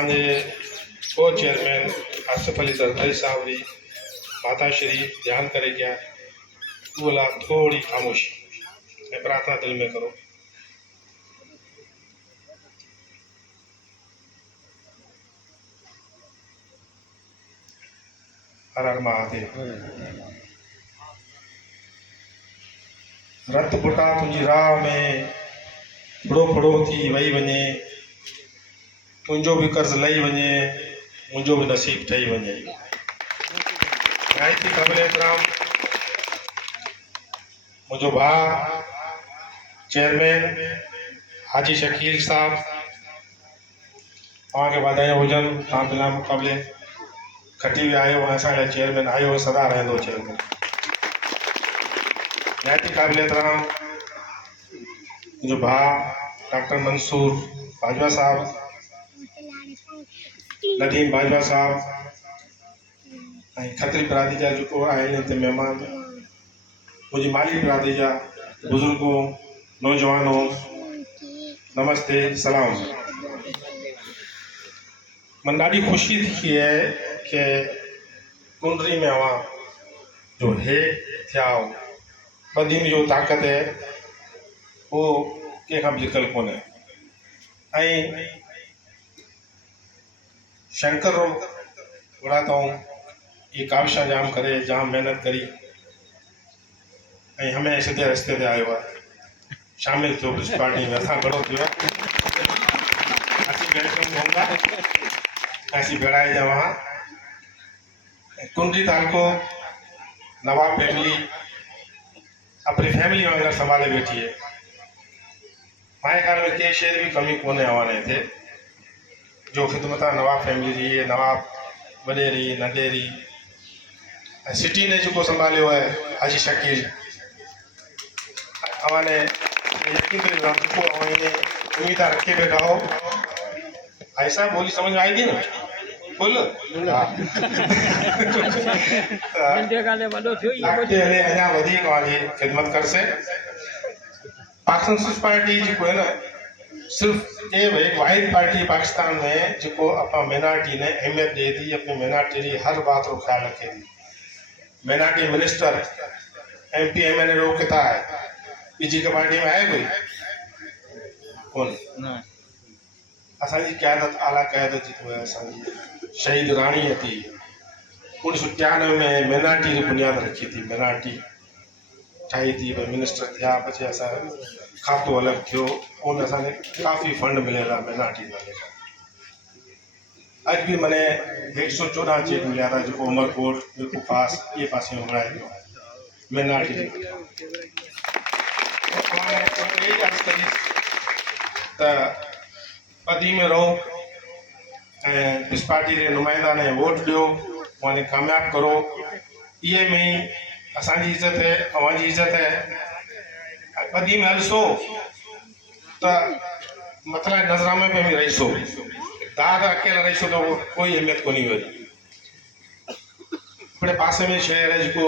असांजे को चेयरमैन आसिफ अली जरदारी साहब जी माता श्री ध्यान करे क्या वो ला थोड़ी खामोशी ऐं प्रार्थना दिल में करो। हर हर महादेव। रत पुटा तुंहिंजी राह में फुड़ो फुड़ो थी वही वञे, तुंहिंजो बि कर्ज़ लही वञे, मुंहिंजो बि नसीब ठही वञे। गायत्री क़ाबिल एहतराम मुंहिंजो भाउ चेयरमैन हाजी शकील साहब, तव्हांखे वाधायूं हुजनि। तव्हां बिना मुक़ाबले खटी विया आहियो ऐं असां लाइ चेयरमैन आहियो, सदा रहंदो चेयरमैन। गायत्री क़ाबिल एहतराम मुंहिंजो भाउ डॉक्टर मंसूर बाजवा साहब, नदीम बाजवा साहब ऐं खत्री बिरादरी जा जेको आहिनि हिते महिमान, मुंहिंजी माली बिरादरी जा बुज़ुर्गो नौजवानों, नमस्ते सलाम। मन ॾाढी ख़ुशी थी है कि कुंडरी में अवां जो हेठि थिया ॿधीम जो ताक़त है वो कंहिंखां बि लिकल कोन्हे। ऐं शंकर वड़ा तो ये काविशा जाम करे, जाम मेहनत करी ऐं हमें सिधे रस्ते ते आयो आहे, शामिल थियो इस पार्टी में। असां बड़ो थियो असीं वेलकम होंदा ऐसी बेड़ाई जमा कुंडली तालको नवाब फैमिली अपनी फैमिली वांगर संभाले बैठी है। माए ख्याल में के शेर भी कमी कोने आवाने थे जो खिदमत नवाब फैमिली रही है, नवाब वडेरी नंदेरी सिटी ने जो संभालियो है हाजी शकील अवाने यकीन करे उम्मीद रखे बैठा हो। ऐसा बोली समझ में आई थी ना बोल खिदमत कर से पाकिस्तान सोशलिस्ट पार्टी जो है ना सिर्फ एक वाहिद पार्टी पाकिस्तान में जो अपना माइनॉरिटी ने अहमियत दे दी, अपनी माइनॉरिटी की हर बात को ख्याल रखे दी। माइनॉरिटी मिनिस्टर MP MNA रोकता है पीजी की पार्टी में आए कोई कौन असांजी क्यादत आला क्यादत जो है असांजी शहीद रानी थी 1993 में माइनॉरिटी की बुनियाद रखी थी, माइनॉरिटी ठाई थी, मिनिस्टर थिया पछी असां खातो अलग थियो, उन असांखे काफ़ी फंड मिलियल आहे माइनॉरिटी नाले खां। अॼु बि मने 114 चेक मिलिया था जो उमरकोट बिल्कुल पास ये पासे में मिलाए माइनॉरिटी पदी में रहो ऐं इस पार्टी के नुमाइंदा ने वोट दियो, उन्हें कामयाब करो। ये में असांजी इज्जत है, अवांजी इज्जत है। पदी में हलसो तो मतलब नजरामे पे भी रहीसो, दादा अकेला रहीसो तो कोई अहमियत को नहीं हुई। अपने पासे में शहर है जिको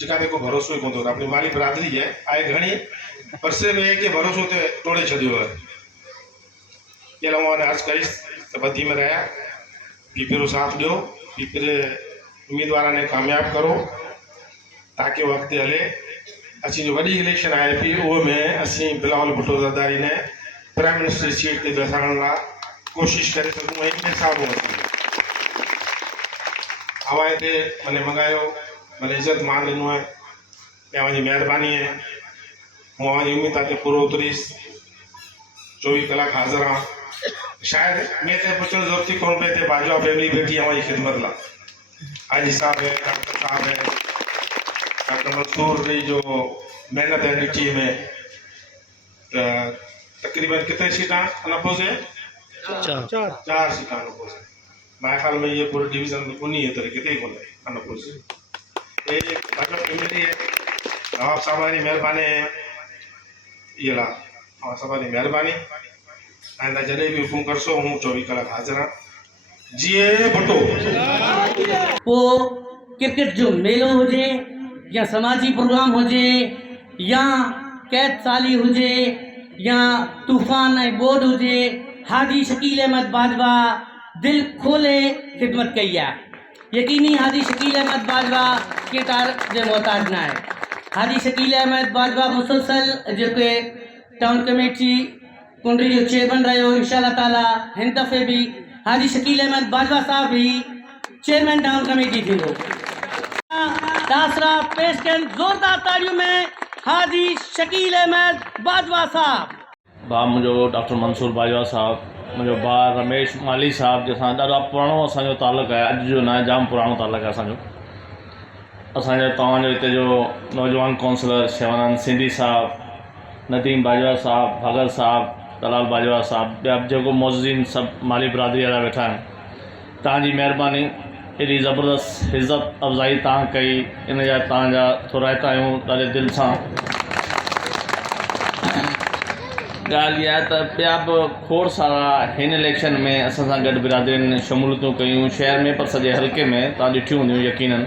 जिका देखो भरोसो ही कोन थो, अपनी माली बिरादरी है आए घणी पर सिर्फ एक के भरोसो ते तोड़े छदियो है। ये लोगों ने आज करी बदी में रहा पीपीरो साथ दो, पीपरे उम्मीदवार ने कामयाब करो ताकि वक्त हले। असी जो वही इलेक्शन आए पी वो में असी बिलावल भुट्टो जरदारी ने प्राइम मिनिस्टर सीट ते बैठाण ला कोशिश करे सकूं। एक साहब हवाए ते मने मंगायो, मने इज्जत मान ॾिनो है, तव्हांजी महिरबानी है। हूँ उम्मीद आहे पूरो उतरीस 24 कलाक हाज़िर हाँ। शायद मैं ते पुछण जरूरत ही कोन पे ते बाजवा फैमिली बैठी हमारी खिदमत ला। हाजी साहब है, डॉक्टर साहब है, डॉक्टर मंसूर जी जो मेहनत है नीति में तकरीबन कितने सीटा अनपोज है? चार सीटा अनपोज है। मेरे ख्याल में ये पूरे डिवीजन में उन्हीं तरीके से ही अनपोज ये बाजवा फैमिली है। नवाब साहब की मेहरबानी है, ये ला नवाब साहब की मेहरबानी आइंदा जॾहिं भी हुकुम करसो हूँ 24 कलाक हाज़िर हाँ। जीए भुट्टो वो क्रिकेट जो मेलो हुजे या समाजी प्रोग्राम हुजे या कैद साली हुजे या तूफान ऐं बोर्ड हुजे हाजी शकील अहमद बाजवा दिल खोले खिदमत कई आहे। यकीनी हाजी शकील अहमद बाजवा किरदार जे मोहताज न आहे। हाजी शकील अहमद बाजवा मुसलसल जेके टाउन कमेटी कुंडरी जो चेयरमैन रहियो, इंशाअल्लाह ताला हिन दफ़े भी हाजी शकील अहमद बाजवा साहब भी चेयरमैन टाउन कमेटी थींदो। तासरा पेश कनि ज़ोरदार ताड़ियों में हाजी शकील अहमद बाजवा साहब। भाउ मुंहिंजो डॉक्टर मंसूर बाजवा साहब, मुंहिंजो भाउ रमेश माली साहब जंहिंसां ॾाढो पुराणो असांजो तालुक़ु आहे, अॼु जो न आहे, जाम पुराणो तालुक़ु आहे असांजो। असांजो तव्हांजो हिते जो नौजवान काउंसलर शिवानंद सिंधी साहब, नदीम बाजवा साहब, भगत साहब, दलाल बाजवा साहब, ॿिया बि जेको मौजूदीन सभु माली बिरादरी वारा वेठा आहिनि, तव्हांजी महिरबानी। एॾी ज़बरदस्त इज़त अफ़ज़ाई तव्हां कई, इन जा तव्हांजा थोराइता आहियूं ॾाढे दिलि सां। ॻाल्हि इहा आहे त ॿिया बि खोड़ सारा हिन इलेक्शन में असां सां गॾु बिरादरियुनि शमूलियतूं कयूं शहर में, पर सॼे हल्के में तव्हां ॾिठियूं हूंदियूं यकीनन।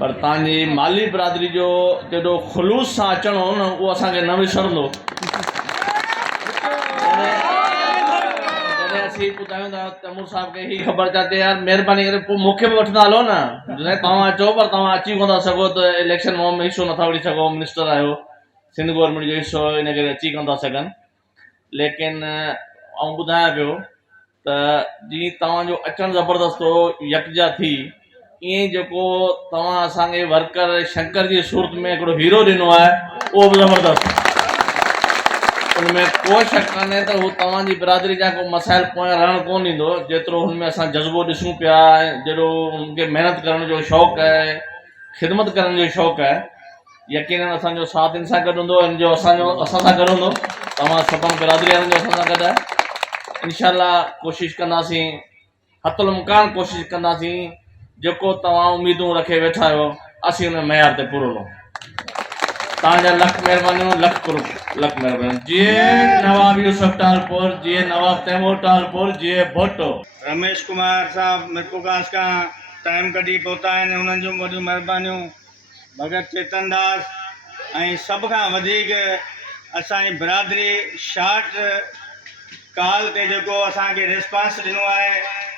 पर तव्हांजी माली बिरादरी जो जेॾो ख़ुलूस सां अचणो हो न, उहो असांखे न विसरंदो। जॾहिं असीं ॿुधायूं था तैमूर साहिब खे हीअ ख़बर चाहे यार महिरबानी करे पोइ मूंखे बि वठंदा हलो न, जॾहिं तव्हां अचो, पर तव्हां अची कोन था सघो त इलेक्शन में हिसो नथा वठी सघो, मिनिस्टर आहियो, सिंध गवर्नमेंट जो हिसो इन करे अची कोन था सघनि। लेकिन आउं ॿुधायां पियो त जीअं तव्हांजो अचणु ज़बरदस्त हो, यकजा थी, ईअं जेको तव्हां असांखे वर्कर शंकर जी सूरत में हिकिड़ो हीरो ॾिनो आहे, उहो बि ज़बरदस्त। उनमें को शक कान्हे त हू तव्हांजी बिरादरी जा को मसाइल पोयां रहणु कोन ॾींदो, जेतिरो हुनमें असां जज़्बो ॾिसूं पिया, जहिड़ो हुनखे महिनत करण जो शौक़ु आहे, ख़िदमत करण जो शौक़ु आहे, यकीनन असांजो साथ हिन सां गॾु हूंदो, हिन जो असां सां गॾु हूंदो। तव्हां सभु बिरादरी वारनि जो असां सां गॾु आहे। इनशाअल्लाह कोशिशि कंदासीं, हथुल मुमकान कोशिशि कंदासीं, जेको तव्हां उमेदूं रखे वेठा आहियो असीं हुन मयार ते पूरो लहूं। तव्हांजा लख महिरबानियूं, लख महिरबानी। जीअं नवाब यूसुफ टालपुर, जीअं नवाब तैमूर टालपुर, जीअं भोटो। रमेश कुमार साहब मिरपुकास खां टाइम कढी पहुता आहिनि, उन्हनि जूं वॾियूं महिरबानियूं। भगत चेतन दास ऐं सभ खां वधीक असांजी बिरादरी शार्ट कॉल ते जेको असांखे रिस्पॉन्स ॾिनो आहे,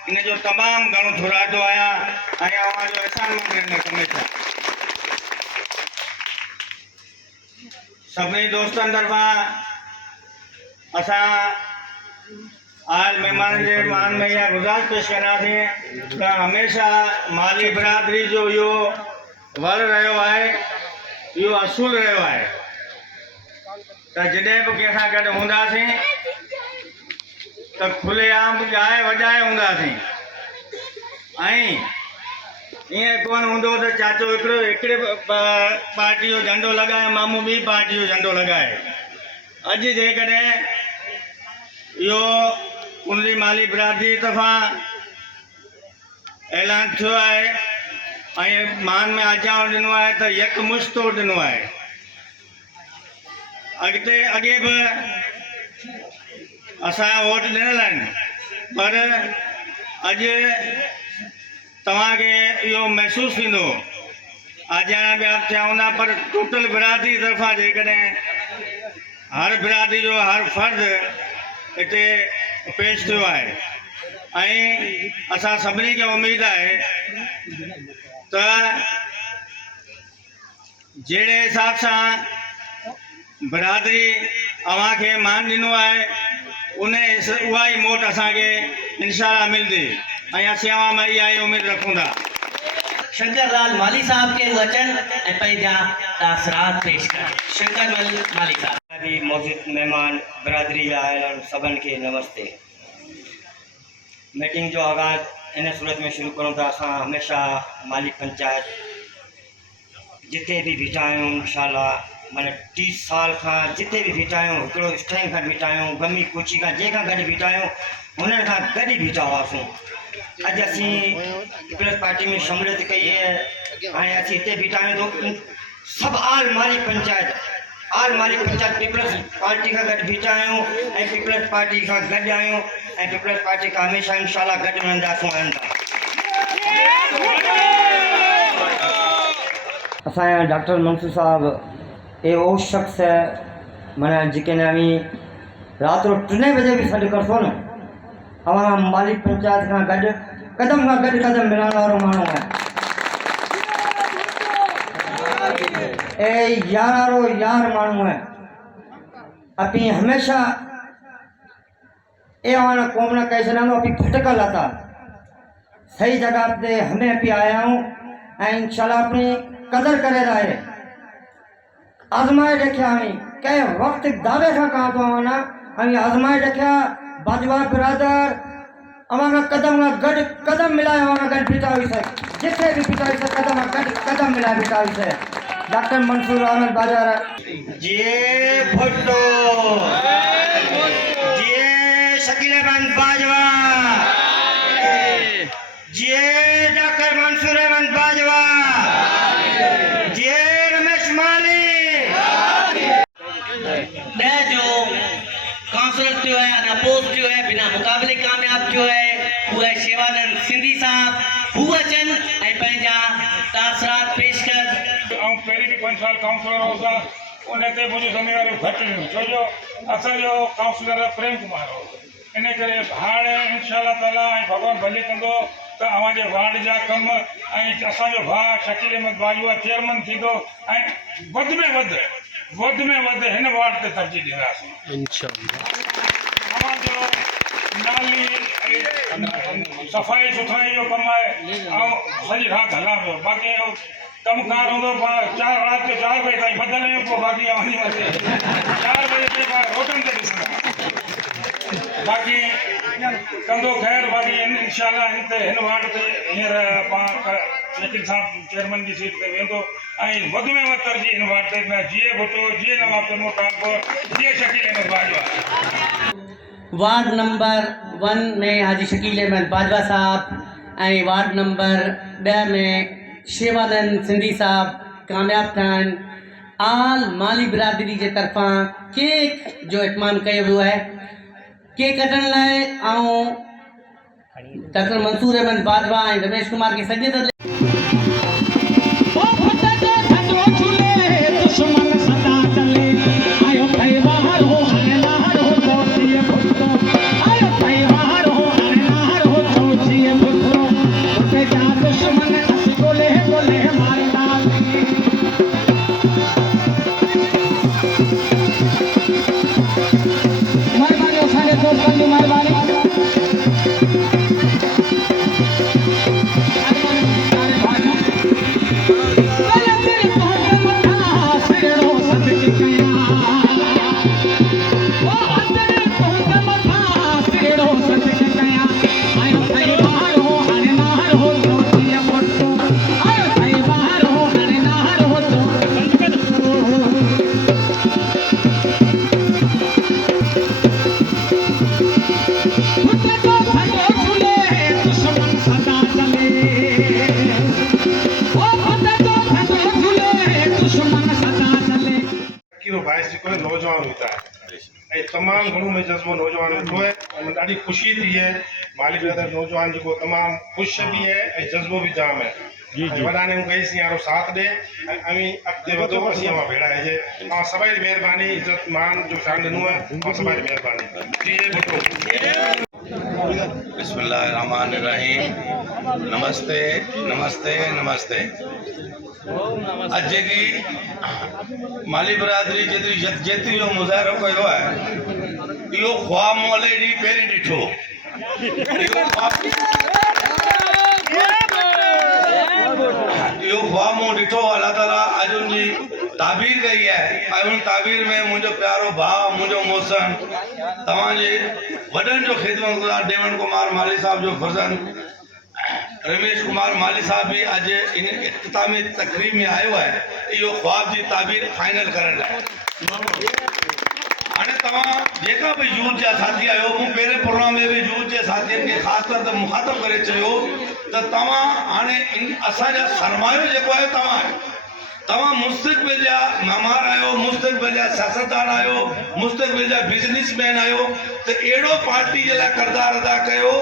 इन जो तमामु घणो थोराईंदो आहियां ऐं अवांजो अहसान मंद हमेशह सभिनी दोस्तनि तरफ़ां असां आयल महिमान जे मान में इहा गुज़ारिश पेश कंदासीं त हमेशह माली बिरादरी जो इहो वर रहियो आहे, इहो असूल रहियो आहे त जॾहिं बि कंहिंसां गॾु हूंदासीं त खुलेआम ॻाए वॼाए हूंदासीं। ऐं ईअं कोन हूंदो त चाचो हिकिड़े पार्टी जो झंडो लॻाए, मामू ॿी पार्टी जो झंडो लॻाए। अॼु जेकॾहिं इहो कुंडली माली बिरादरी तरफ़ां ऐलान थियो आहे ऐं मान में अजाओ ॾिनो आहे त यकमुश्त तौरु ॾिनो आहे। अॻे बि असांजा वोट ॾिनल आहिनि, पर अॼु तव्हांखे इहो महसूसु थींदो, आजाणा ॿिया थिया हूंदा, पर टोटल बिरादरी तरफ़ां जेकॾहिं हर बिरादरी जो हर फ़र्द हिते पेश थियो आहे ऐं असां सभिनी खे उमेदु आहे त जहिड़े हिसाब सां बिरादरी अव्हांखे मान ॾिनो आहे, उहा ई मोट असांखे इंशाअल्लाह मिलंदी ऐं असीं अव्हां मां इहा ई उमेदु रखूं था। शंकरलाल माली साहब के वचन ऐं पंहिंजा तासरात पेश कनि। शंकर माली साहब। भी मौजूद मेहमान बिरादरी जा आयल सभिनि खे नमस्ते। मीटिंग जो आगाज़ इन सूरत में शुरू करूं था, असां हमेशह माली पंचायत जिते भी बीठा आहियूं इंशाअल्लाह माना 30 साल खां जिते भी बीठा आहियूं, हिकिड़ो स्ट्रेंग खां बीठा आहियूं, गमी कुची खां जंहिंखां गॾु बीठा आहियूं हुननि खां गॾु बीठा हुआसीं। अॼु असीं पीपल्स पार्टी में शमूलियत कई है ऐं असीं हिते बीठा आहियूं तो सभु आल माली पंचायत पीपल्स पार्टी खां गॾु बीठा आहियूं ऐं पीपल्स पार्टी खां गॾु आहियूं ऐं पीपल्स पार्टी खां हमेशह इंशाअल्लाह गॾु रहंदासीं। असांजा डॉक्टर मंसूर साहब ये वो शख्स है माना जिके आमी रात रो 3 बजे भी सॾु करसो न हमारा मालिक पंचायत खां गॾु कदम मिलाइण वारो माण्हू आहे ए यारो यार माण्हू है अपनी हमेशा ए हमारा कौम ने कैसे ना अपनी भटकल आता सही जगह पे हमें भी आया हूँ इंशाल्लाह अपनी कदर करे रहे आजमाए देखा हमें कई वक्त दावे का कहा तो आना हमें आजमाए देखा बाजवा बिरादर हमारा कदम मिलाए हमारा गढ़ पिता से जितने भी पिता से कदम मिला पिता से डॉक्टर मंसूर अहमद बाजार जे भुट्टो जे शकील अहमद बाजवा जे डॉक्टर मंसूर अहमद बाजवा जे रमेश माली जो काउंसलर जो है अपोज जो है बिना मुकाबले कामयाब जो है वो है शिवानंद सिंधी साहब हुआ चंद ऐं पंहिंजा तासरात पेश कर ऐं पहिरीं बि 5 साल काउंसलर हुआ उन ते मुंहिंजी ज़िम्मेवारियूं घटि हुयूं छो जो असांजो काउंसलर प्रेम कुमार हो इन करे हाणे इंशाअल्लाह ताला ऐं भॻवान भली कंदो त अव्हांजे वार्ड जा कम ऐं असांजो भाउ शकील अहमद बाजवा चेयरमैन थींदो ऐं वधि में वधि हिन वार्ड ते तरजीह ॾींदासीं अव्हांजो नाली सफ़ाई सुथराई जो कमु आहे ऐं सॼी राति हलां पियो बाक़ी कमकार हूंदो राति जो 4 बजे ताईं ॿधल आहियूं पोइ बाक़ी वञी 4 बजे ते रोटनि ते ॾिसंदा बाक़ी कंदो ख़ैर बाक़ी इंशाअल्लाह हिन वार्ड ते हींअर पाण शकील साहब चेयरमैन जी सीट ते वेंदो ऐं वधि में वधि तरजीह हिन वार्ड ते जीअं भुट्टो जीअं नवाब तनूर कानपुर जीअं शकील अहमद बाजवा वार्ड नंबर 1 में हाजी शकील अहमद बाजवा साहब ऐं वार्ड नंबर 2 में शिवानंद सिंधी साहब कामयाब थियनि आल माली बिरादरी जे तरफ़ां केक जो इतमाम कयो वियो आहे केक कटण लाइ ऐं डॉक्टर मंसूर अहमद बाजवा ऐं रमेश कुमार खे सॼे तरह नौजवान होता है तमाम घणो में जज्बो नौजवान होतो है ॾाढी ख़ुशी थी है माली ब्रदर नौजवान जो तमाम खुश भी है जज्बो भी जाम है वॾा ने कई यारो साथ दे अॻिते वधो असीं अवां भेड़ा है जे सभई महिरबानी इज़त मान जो शान ॾिनो है सभई महिरबानी जी भुट्टो बिस्मिल्लाहिर्रहमानिर्रहीम नमस्ते नमस्ते नमस्ते अज जेकी माली बिरादरी जेतिरी जो मुज़ाहिरो कयो आहे इहो ख्वाब मोल ॾींहुं पहिरीं ॾिठो इहो ख्वाब मूं ॾिठो अलाह ताला अॼु उनजी ताबीर कई है उन ताबीर में मुझो प्यारो भाउ मुझो मोहसन तव्हांजे वॾनि जो ख़िदमतगार देवन कुमार माली साहब जो फर्जंद रमेश कुमार माली साहब भी अज इन इख्तितामी तकरीब में आयो है यो ख्वाब की ताबीर फाइनल करण लाइ हाणे तव्हां जेका भी यूथ जा साथी आयो मूं पहिरें प्रोग्राम में भी यूथ जे साथियुनि खे ख़ासि तौर ते मुखातब करे चयो त तव्हां हाणे असांजा सरमायो जेको आहे तव्हां मुस्तक़बिल जा मामार आयो मुस्तक़बिल जा सियासतदान आयो मुस्तक़बिल जा बिजनेसमैन आयो तो एड़ो पार्टी जे लाइ किरदार अदा कयो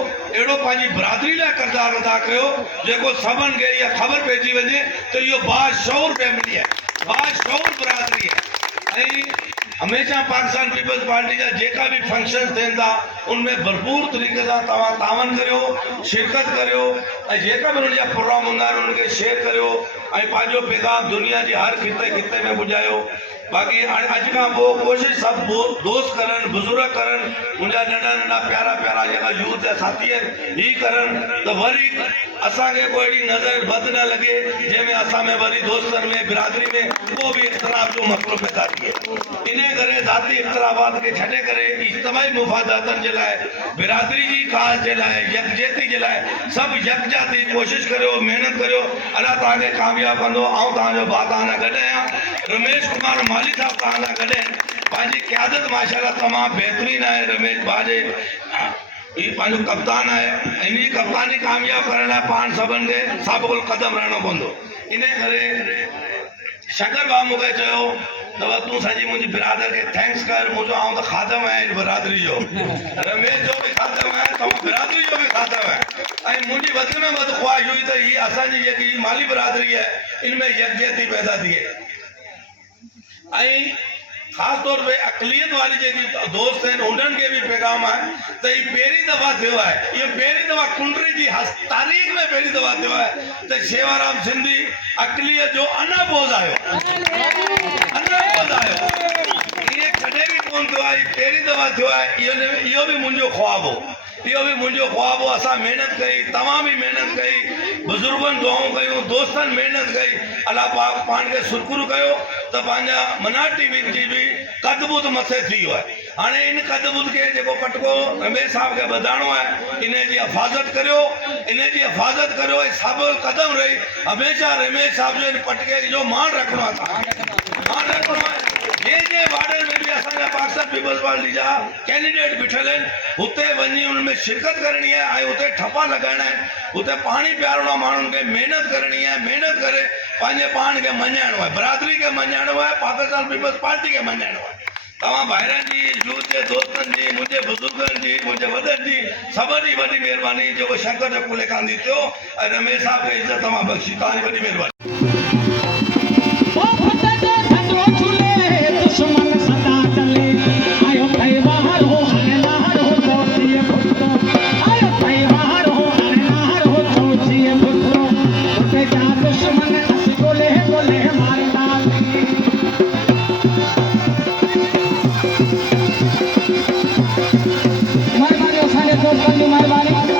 एड़ो पंहिंजी बिरादरी लाइ किरदार अदा कयो जेको सभिनि खे इहा ख़बर पइजी वञे त इहो बाशऊर फैमिली आहे बाशऊर बिरादरी आहे ऐं हमेशा पाकिस्तान पीपल्स पार्टी जा जेका भी फंक्शन थियनि था उनमें भरपूर तरीक़े सां तव्हां तावन करियो, शिरकत करियो ऐं जेका बि उन्हनि जा प्रोग्राम हूंदा आहिनि उन्हनि खे शेयर करियो ऐं पंहिंजो पैगाम दुनिया जे हर खिते खिते में ॿुधायो। बाक़ी हाणे अॼु खां पोइ कोशिशि सभु दोस्त करनि, बुज़ुर्ग करनि, मुंहिंजा नंढा नंढा प्यारा प्यारा जेका यूथ जा साथी आहिनि ही करनि त वरी असांखे कोई अहिड़ी नज़र बद न लॻे जंहिंमें असां में वरी दोस्तनि में बिरादरी में को बि इख़्तिलाफ़ जो मसइलो पैदा थिए। इन करे ज़ाती इख़्तिलाफ़ात खे छॾे करे इज्तिमाही मुफ़ादातनि जे लाइ, बिरादरी जी काज जे लाइ, यकजहती जे लाइ सभु यकजा थी कोशिशि करियो, महिनत करियो। अलाह तव्हांखे कामयाबु कंदो। ऐं तव्हांजो भाउ तव्हां सां गॾु आहियां। रमेश कुमार माली साहब तव्हां सां गॾु आहिनि। पंहिंजी क़यादत माशाल्लाह तमामु बहितरीनु आहे। रमेश भाउ जे ही पंहिंजो कप्तान आहे। इन जी कप्तानी कामयाबु करण लाइ पाण सभिनि खे साबिक़ुल क़दम रहणो पवंदो। इन करे शंकर भाउ मूंखे चयो त तूं सॼी मुंहिंजी बिरादर खे थैंक्स कर। मुंहिंजो आउं त ख़ादम आहियां बिरादरी जो, रमेश जो बि ख़ादम आहियां, तव्हां बिरादरी जो बि ख़ादम आहियां। ऐं मुंहिंजी वधि में वधि ख़्वाहिश हुई त हीअ असांजी जेकी माली बिरादरी आहे इनमें यकजहती पैदा थिए। ऐं ख़ासि तौर पे अक़लियत वारी जेकी दोस्त आहिनि उन्हनि खे बि पैगाम आहे त ही पहिरीं दफ़ा थियो आहे, इहो पहिरीं दफ़ा कुंडरी जी तारीख़ में पहिरीं दफ़ा थियो आहे त शेवाराम सिंधी अक़लियत जो अनापोज़ आयो, अनापोज़ आयो। इहे कॾहिं बि कोन थियो आहे, पहिरीं दफ़ा थियो आहे। इहो बि मुंहिंजो ख्वाबु हो, इहो बि मुंहिंजो ख्वाबु हो। असां महिनत कई, तव्हां बि महिनत कई, बुज़ुर्गनि दुआऊं कयूं, दोस्तनि महिनत कई। अलाह पाक पाण खे शुक्र कयो त पंहिंजा मनाटी वीक जी बि कदबुत मथे थी वियो आहे। हाणे इन कदबुत खे जेको पटको रमेश साहब खे वधाइणो आहे इन जी हिफ़ाज़त करियो, इन जी हिफ़ाज़त करियो। ऐं सभु क़दम रही हमेशह रमेश साहब जो इन पटके जो मान रखिणो आहे, तव्हांखे मान रखिणो आहे। जे वार्डन में भी असांजा पाकिस्तान पीपल्स पार्टी जा कैंडिडेट बीठल आहिनि, हुते वञी उनमें शिरकत करणी आहे ऐं हुते ठपा लॻाइणा आहिनि, हुते पाणी पियारणो आहे माण्हुनि खे, महिनत करणी आहे। महिनत करे पंहिंजे पाण खे मञाइणो आहे, बिरादरी खे मञाइणो आहे, पाकिस्तान पीपल्स पार्टी खे मञाइणो आहे। तव्हां भाइरनि जी, यूथ जे दोस्तनि जी, मुंहिंजे बुज़ुर्गनि जी, मुंहिंजे वॾनि जी सभिनी वॾी महिरबानी जेको शंकर जो कुले कांदी थियो ऐं रमेश साहब खे इज़त तव्हां बख़्शी, तव्हांजी वॾी महिरबानी। मेहरबानी